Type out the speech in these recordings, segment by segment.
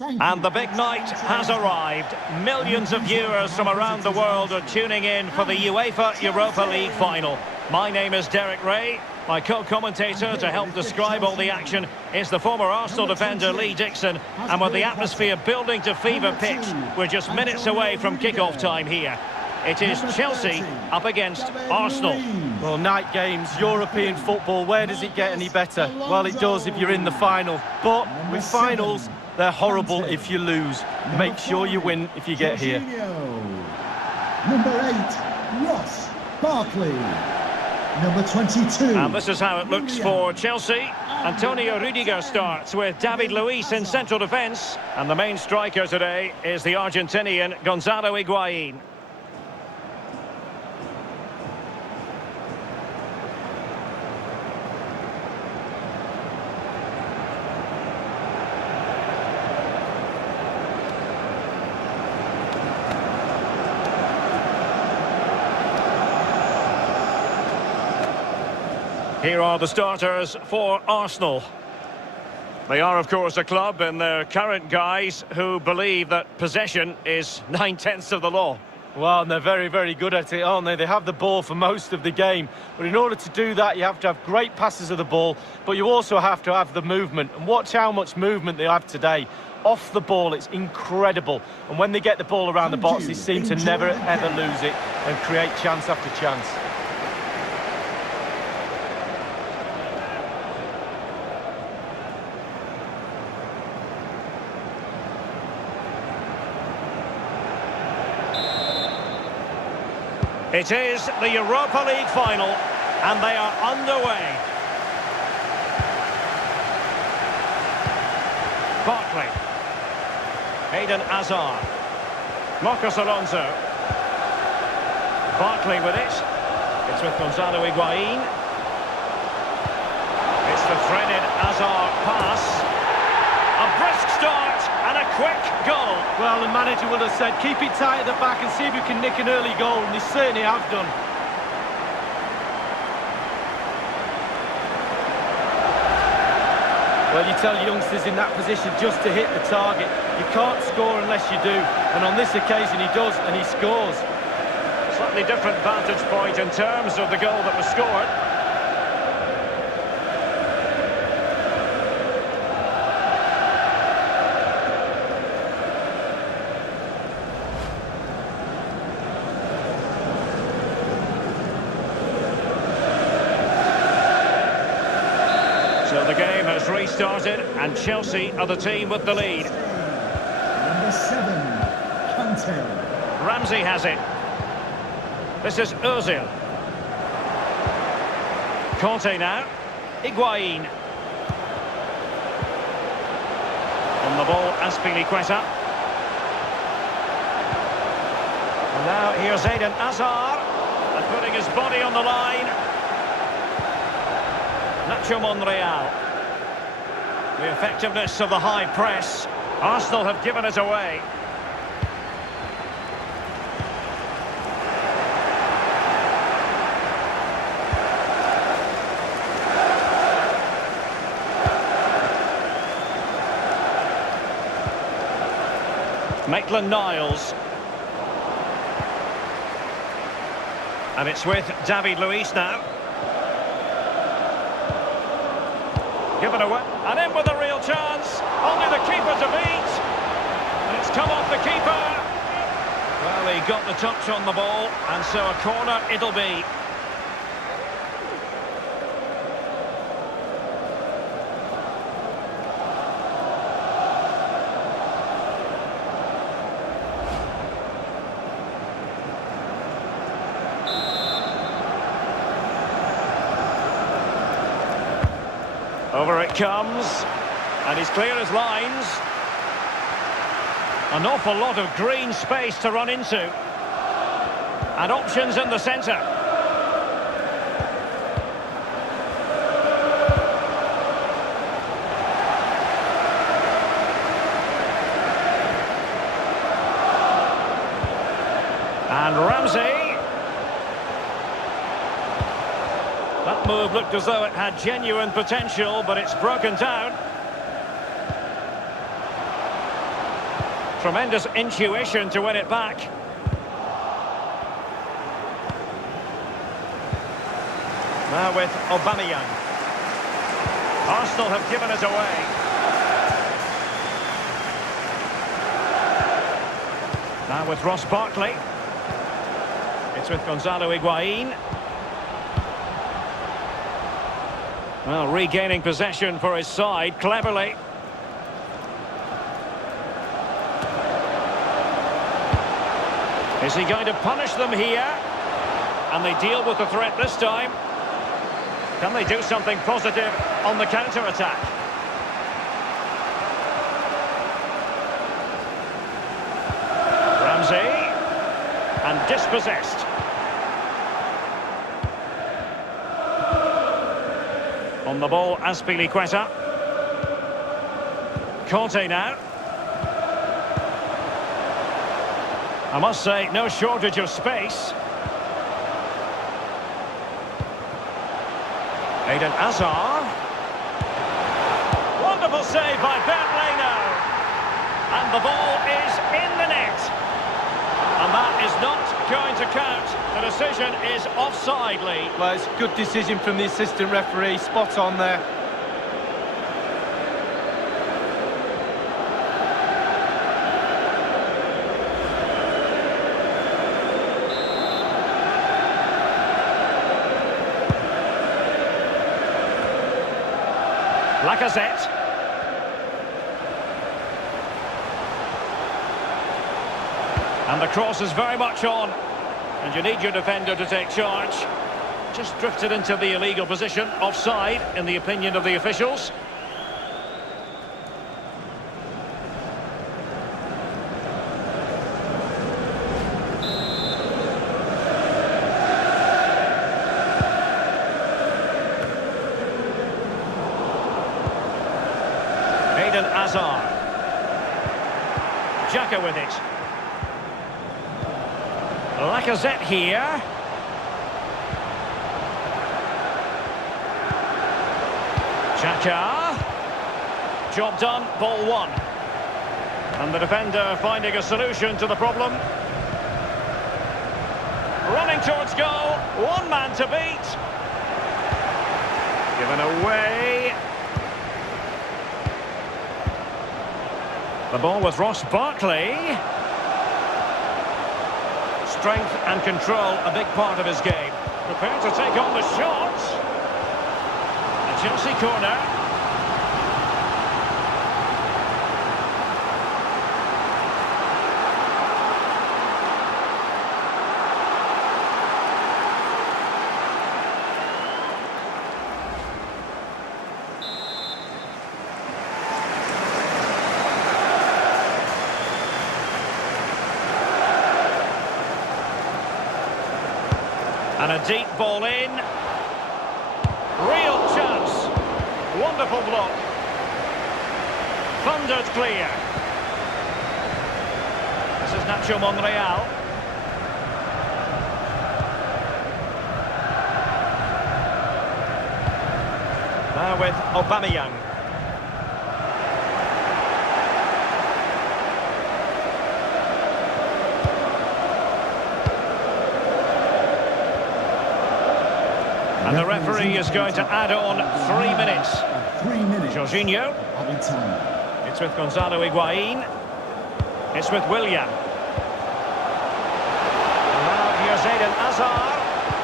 And the big night has arrived. Millions of viewers from around the world are tuning in for the UEFA Europa League final. My name is Derek Ray. My co-commentator to help describe all the action is the former Arsenal defender Lee Dixon. And with the atmosphere building to fever pitch, we're just minutes away from kick-off time here. It is Chelsea up against Arsenal. Well, night games, European football, where does it get any better? Well, it does if you're in the final. But with finals, they're horrible if you lose. Make sure you win if you get here. Number 8, Ross Barkley. Number 22. And this is how it looks for Chelsea. Antonio Rudiger starts with David Luiz in central defence. And the main striker today is the Argentinian Gonzalo Higuain. Here are the starters for Arsenal. They are, of course, a club in their current guise who believe that possession is 9/10 of the law. Well, and they're very, very good at it, aren't they? They have the ball for most of the game. But in order to do that, you have to have great passes of the ball, but you also have to have the movement. And watch how much movement they have today. Off the ball, it's incredible. And when they get the ball around the box, they seem to never, ever lose it and create chance after chance. It is the Europa League final, and they are underway. Barkley. Eden Hazard. Marcos Alonso. Barkley with it. It's with Gonzalo Higuain. It's the threaded Hazard pass. A brisk start and a quick goal. Well, the manager would have said, keep it tight at the back and see if you can nick an early goal, and they certainly have done. Well, you tell youngsters in that position just to hit the target. You can't score unless you do, and on this occasion he does, and he scores. Slightly different vantage point in terms of the goal that was scored. So the game has restarted, and Chelsea are the team with the lead. Number 7, Kante. Ramsey has it. This is Ozil. Conte now. Higuain. On the ball, Azpilicueta. And now here's Eden Hazard. And putting his body on the line. Nacho Monreal. The effectiveness of the high press. Arsenal have given it away. Maitland-Niles. And it's with David Luiz now. Given away, and in with a real chance. Only the keeper to beat. And it's come off the keeper. Well, he got the touch on the ball, and so a corner it'll be. Over it comes, and he's clear as lines. An awful lot of green space to run into. And options in the centre. And Ramsey. That move looked as though it had genuine potential, but it's broken down. Tremendous intuition to win it back. Now with Aubameyang. Arsenal have given it away. Now with Ross Barkley. It's with Gonzalo Higuain. Well, regaining possession for his side, cleverly. Is he going to punish them here? And they deal with the threat this time. Can they do something positive on the counter-attack? Ramsey. And dispossessed. On the ball, Azpilicueta. Conte now. I must say, no shortage of space. Eden Hazard. Wonderful save by Bernd Leno. And the ball is in the net. And that is not going to count. The decision is offside, Lee. Well, it's a good decision from the assistant referee. Spot on there. Lacazette. And the cross is very much on. And you need your defender to take charge. Just drifted into the illegal position. Offside, in the opinion of the officials. Eden Hazard. Xhaka with it. Lacazette here. Xhaka. Job done, ball one. And the defender finding a solution to the problem. Running towards goal. One man to beat. Given away. The ball with Ross Barkley. Strength and control, a big part of his game. Prepared to take on the shot. A Chelsea corner. And a deep ball in. Real chance. Wonderful block. Thundered clear. This is Nacho Monreal. Now with Aubameyang. And the referee is going to add on 3 minutes. 3 minutes. Jorginho. Added time. It's with Gonzalo Higuain. It's with Willian. And now here's Eden Hazard.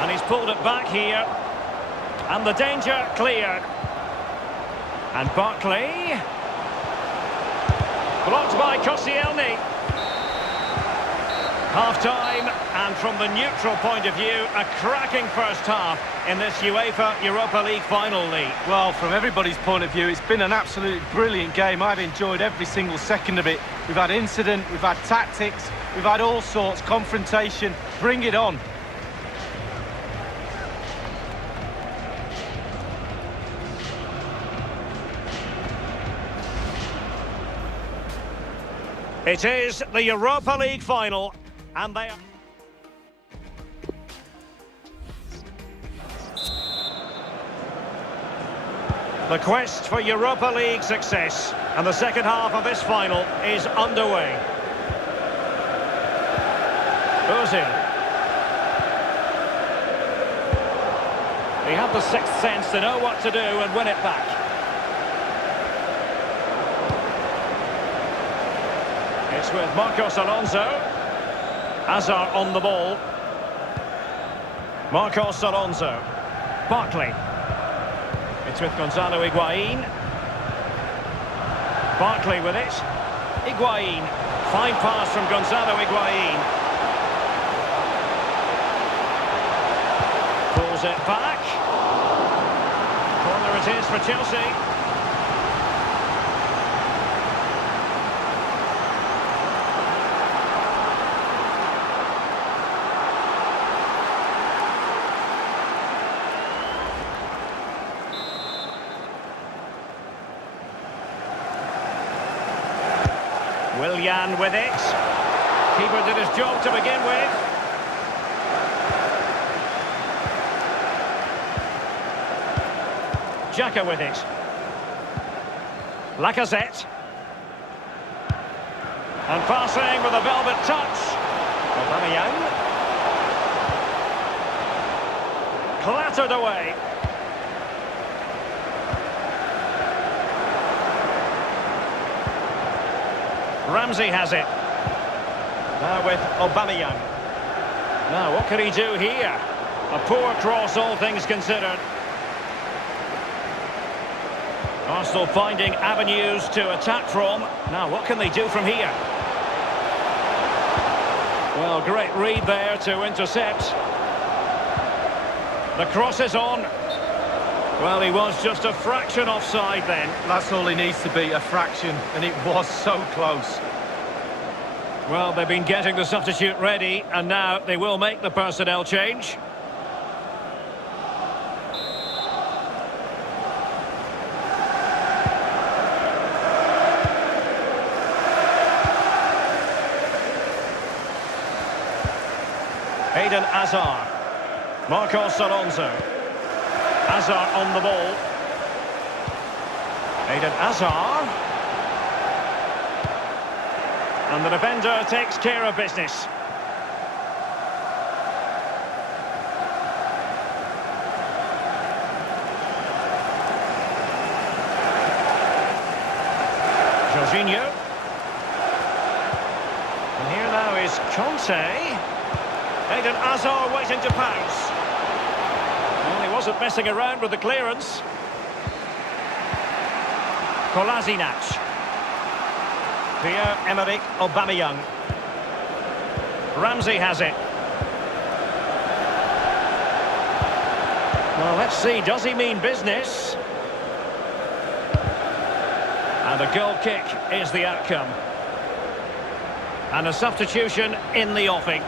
And he's pulled it back here. And the danger cleared. And Barkley. Blocked by Koscielny. Half-time, and from the neutral point of view, a cracking first half in this UEFA Europa League final, league. Well, from everybody's point of view, it's been an absolutely brilliant game. I've enjoyed every single second of it. We've had incident, we've had tactics, we've had all sorts, confrontation. Bring it on. It is the Europa League final, and they are... The quest for Europa League success, and the second half of this final is underway. Ozil. He had the sixth sense to know what to do and win it back. It's with Marcos Alonso. Hazard on the ball. Marcos Alonso. Barkley. It's with Gonzalo Higuain. Barkley with it. Higuain. Fine pass from Gonzalo Higuain. Pulls it back. Corner it is for Chelsea. Willian with it. Keeper did his job to begin with. Xhaka with it. Lacazette. And passing with a velvet touch. Aubameyang. Clattered away. Ramsey has it. Now with Aubameyang. Now what can he do here? A poor cross, all things considered. Arsenal finding avenues to attack from. Now what can they do from here? Well, great read there to intercept. The cross is on. Well, he was just a fraction offside then. That's all he needs to be, a fraction, and it was so close. Well, they've been getting the substitute ready, and now they will make the personnel change. Eden Hazard. Marcos Alonso. Hazard on the ball. Eden Hazard. And the defender takes care of business. Jorginho. And here now is Conte. Eden Hazard waiting to pounce. Well, he wasn't messing around with the clearance. Kolasinac. Pierre-Emerick Aubameyang. Ramsey has it. Well, let's see, does he mean business? And a goal kick is the outcome. And a substitution in the offing.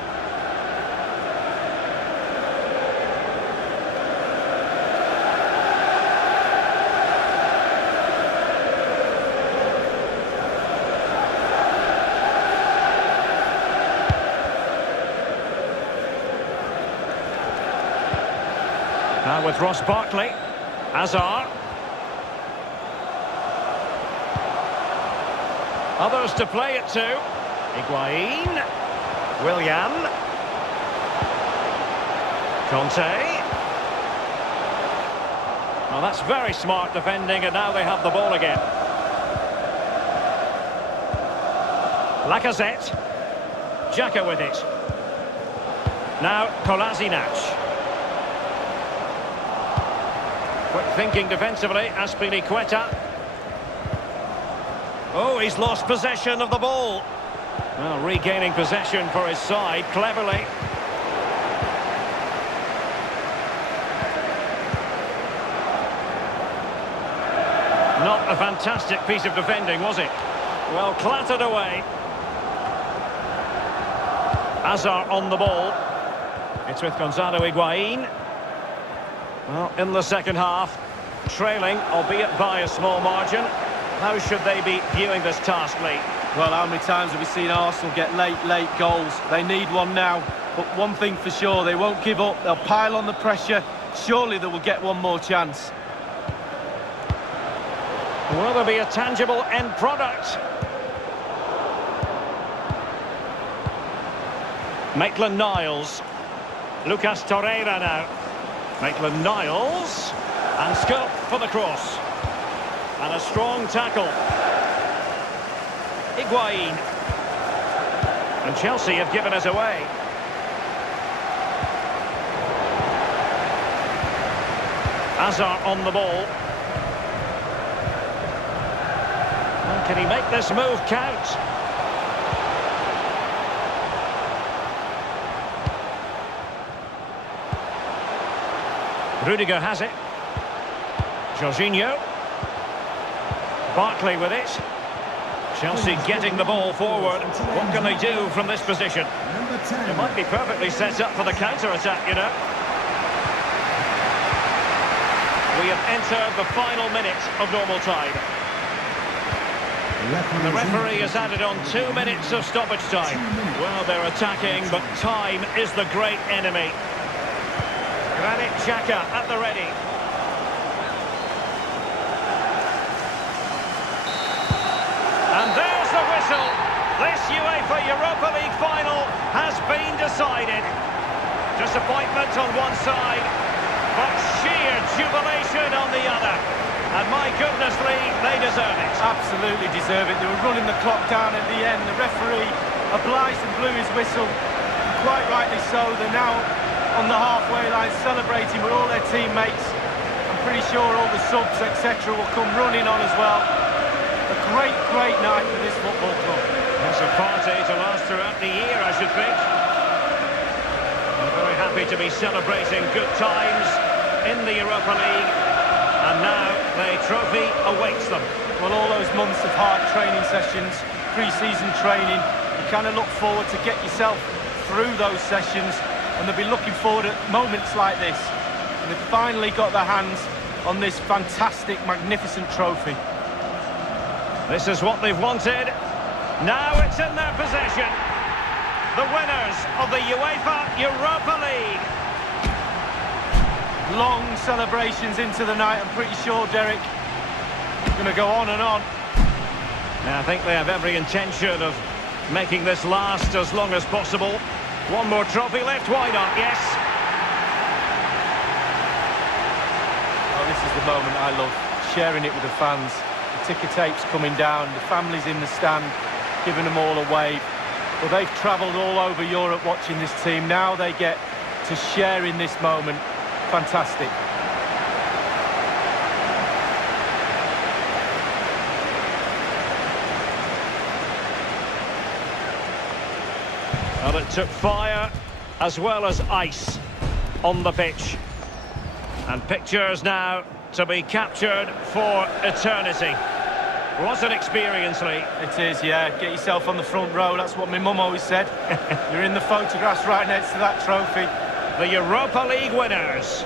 Now with Ross Barkley. Hazard. Others to play it to. Higuain. Willian. Conte. Well, that's very smart defending, and now they have the ball again. Lacazette. Xhaka with it. Now Kolasinac. Quick thinking defensively, Azpilicueta. Oh, he's lost possession of the ball. Well, regaining possession for his side, cleverly. Not a fantastic piece of defending, was it? Well, clattered away. Hazard on the ball. It's with Gonzalo Higuain. Well, in the second half, trailing, albeit by a small margin. How should they be viewing this task, Lee? Well, how many times have we seen Arsenal get late goals? They need one now. But one thing for sure, they won't give up. They'll pile on the pressure. Surely they will get one more chance. Will there be a tangible end product? Maitland-Niles. Lucas Torreira now. Maitland-Niles. And scope for the cross. And a strong tackle. Higuain. And Chelsea have given us away. Hazard on the ball. Well, can he make this move count? Rudiger has it. Jorginho. Barkley with it. Chelsea getting the ball forward. What can they do from this position? Number 10. It might be perfectly set up for the counter-attack, you know. We have entered the final minute of normal time. The referee has added on 2 minutes of stoppage time. Well, they're attacking, but time is the great enemy. Granit Xhaka at the ready. And there's the whistle. This UEFA Europa League final has been decided. Disappointment on one side, but sheer jubilation on the other. And my goodness, Lee, they deserve it. Absolutely deserve it. They were running the clock down at the end. The referee obliged and blew his whistle. And quite rightly so. They're now on the halfway line celebrating with all their teammates. I'm pretty sure all the subs, etc. will come running on as well. A great, great night for this football club. It's a party to last throughout the year, I should think. I'm very happy to be celebrating good times in the Europa League. And now the trophy awaits them. Well, all those months of hard training sessions, pre-season training, you kind of look forward to get yourself through those sessions, and they'll be looking forward at moments like this. And they've finally got their hands on this fantastic, magnificent trophy. This is what they've wanted. Now it's in their possession. The winners of the UEFA Europa League. Long celebrations into the night. I'm pretty sure, Derek, going to go on and on. Now, I think they have every intention of making this last as long as possible. One more trophy left, why not? Yes. Oh, this is the moment I love, sharing it with the fans. The ticker tapes coming down, the families in the stand, giving them all a wave. Well, they've travelled all over Europe watching this team. Now they get to share in this moment. Fantastic. Well, it took fire as well as ice on the pitch. And pictures now to be captured for eternity. What an experience, Lee. It is, yeah. Get yourself on the front row. That's what my mum always said. You're in the photographs right next to that trophy. The Europa League winners.